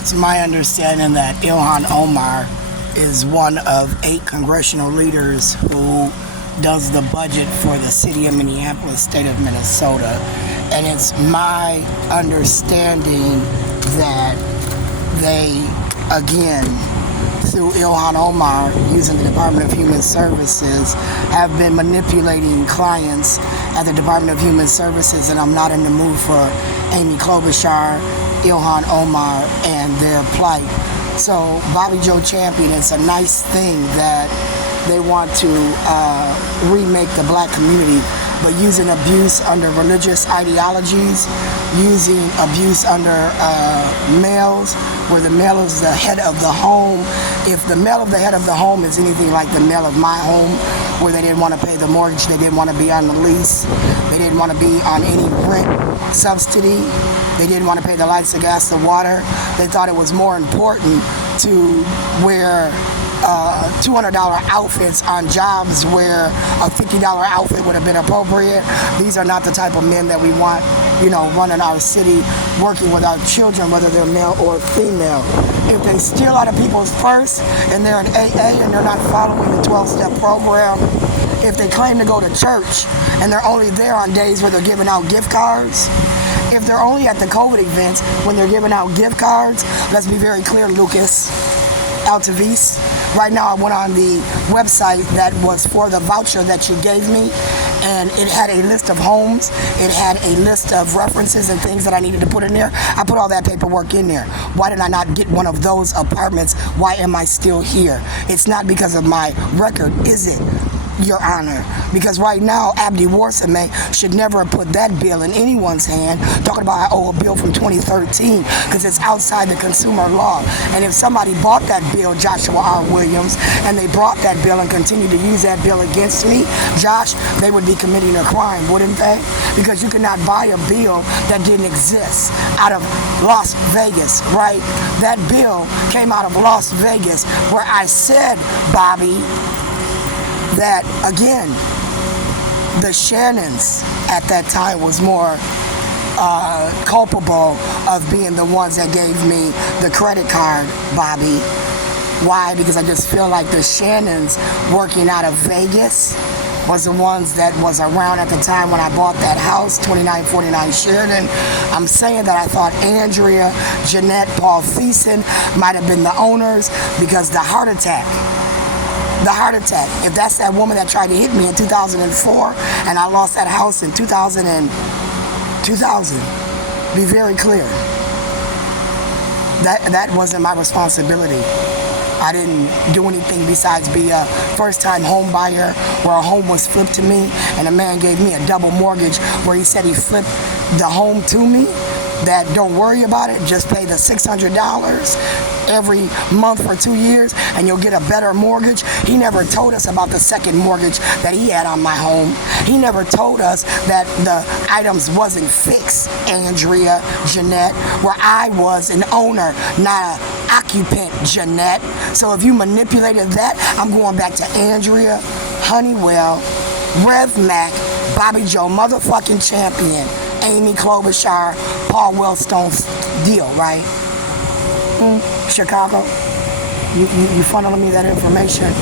It's my understanding that Ilhan Omar is one of 8 congressional leaders who does the budget for the city of Minneapolis, state of Minnesota. And it's my understanding that they, again, through Ilhan Omar, using the Department of Human Services, have been manipulating clients at the Department of Human Services, and I'm not in the mood for Amy Klobuchar, Ilhan Omar, and their plight. So Bobby Joe Champion, it's a nice thing that they want to remake the black community, but using abuse under religious ideologies, using abuse under males, where the male is the head of the home. If the male of the head of the home is anything like the male of my home, where they didn't want to pay the mortgage, they didn't want to be on the lease, they didn't want to be on any rent subsidy, they didn't want to pay the lights, the gas, the water. They thought it was more important to wear $200 outfits on jobs where a $50 outfit would have been appropriate. These are not the type of men that we want, running our city, working with our children, whether they're male or female. If they steal out of people's purse and they're an AA and they're not following the 12-step program, if they claim to go to church and they're only there on days where they're giving out gift cards, if they're only at the COVID events when they're giving out gift cards, let's be very clear, Lucas Altavis. Right now I went on the website that was for the voucher that you gave me, and it had a list of homes, it had a list of references and things that I needed to put in there. I put all that paperwork in there. Why did I not get one of those apartments? Why am I still here? It's not because of my record, is it, Your Honor? Because right now, Abdi Warsame should never have put that bill in anyone's hand, talking about I owe a bill from 2013, because it's outside the consumer law. And if somebody bought that bill, Joshua R. Williams, and they brought that bill and continued to use that bill against me, Josh, they would be committing a crime, wouldn't they? Because you cannot buy a bill that didn't exist out of Las Vegas, right? That bill came out of Las Vegas, where I said, Bobby, that, again, the Shannons at that time was more culpable of being the ones that gave me the credit card, Bobby. Why? Because I just feel like the Shannons working out of Vegas was the ones that was around at the time when I bought that house, 2949 Sheridan. I'm saying that I thought Andrea, Jeanette, Paul Thiessen might have been the owners, because the heart attack, if that's that woman that tried to hit me in 2004 and I lost that house in 2000, be very clear, that wasn't my responsibility. I didn't do anything besides be a first-time home buyer where a home was flipped to me and a man gave me a double mortgage where he said he flipped the home to me, that don't worry about it, just pay the $600 every month for 2 years and you'll get a better mortgage. He never told us about the second mortgage that he had on my home. He never told us that the items wasn't fixed, Andrea, Jeanette, where I was an owner, not an occupant, Jeanette. So if you manipulated that, I'm going back to Andrea, Honeywell, Rev Mac, Bobby Joe motherfucking Champion, Amy Klobuchar, Paul Wellstone's deal, right? Chicago, you funneling me that information?